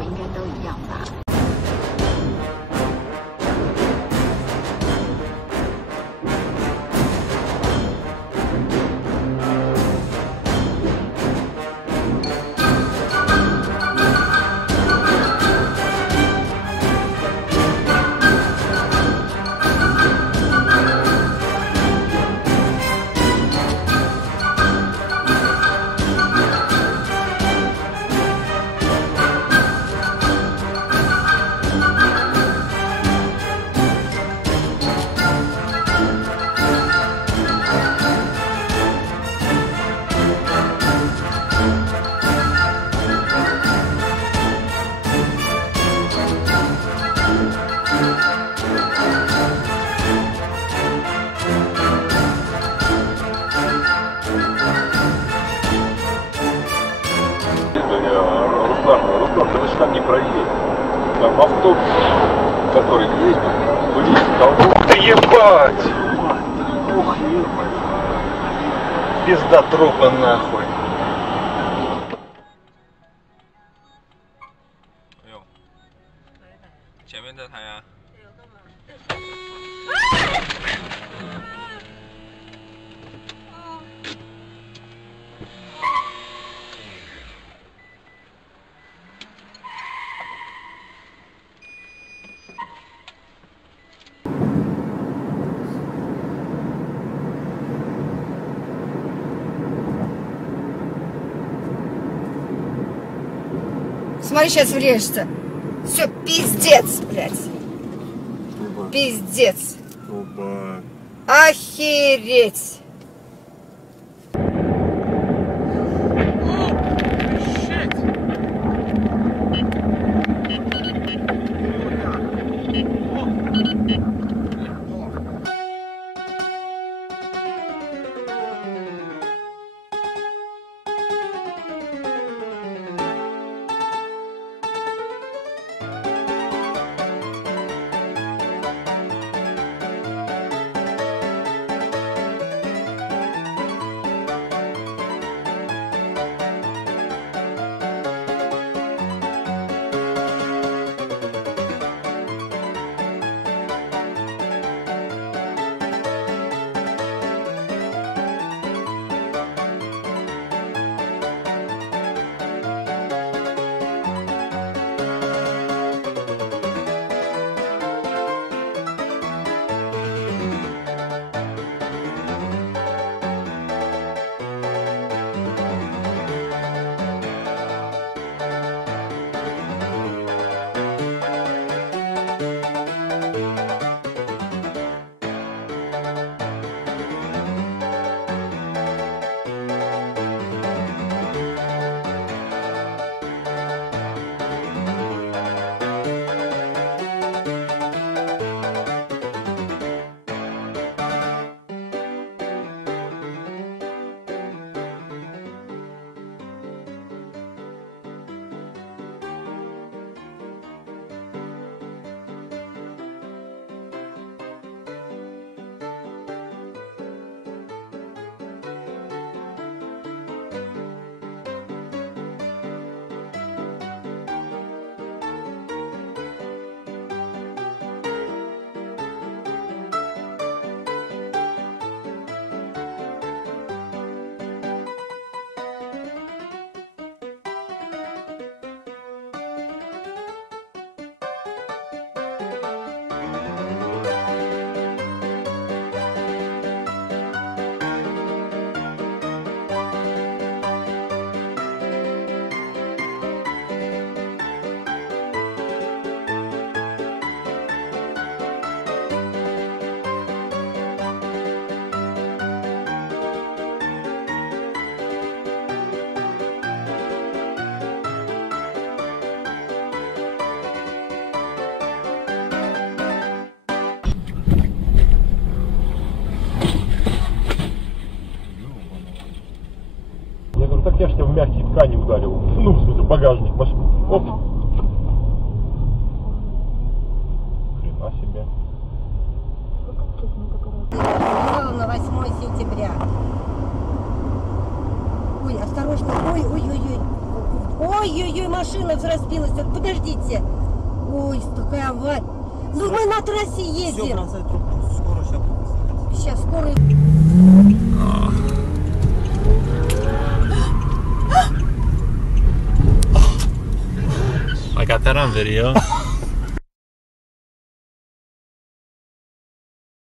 应该都一样吧。 Там не проедет. Там автобус, который ездит, вылезет толпу. Да ебать! Ух, пизда трупа нахуй. Ё. 前面这台啊。 Смотри, сейчас врежется. Все, пиздец, блядь. Оба. Пиздец. Оба. Охереть. Так я ж тебя в мягкие ткани ударил. Ну, в смысле, багажник. Оп. Хрена себе. На 8 сентября. Ой, осторожно. Ой, ой, ой, ой. Ой-ой-ой, машина разбилась. Подождите. Ой, такая авария. Ну мы на трассе Все, едем. бросай трубку. Скоро сейчас. Сейчас скоро. I got that on video.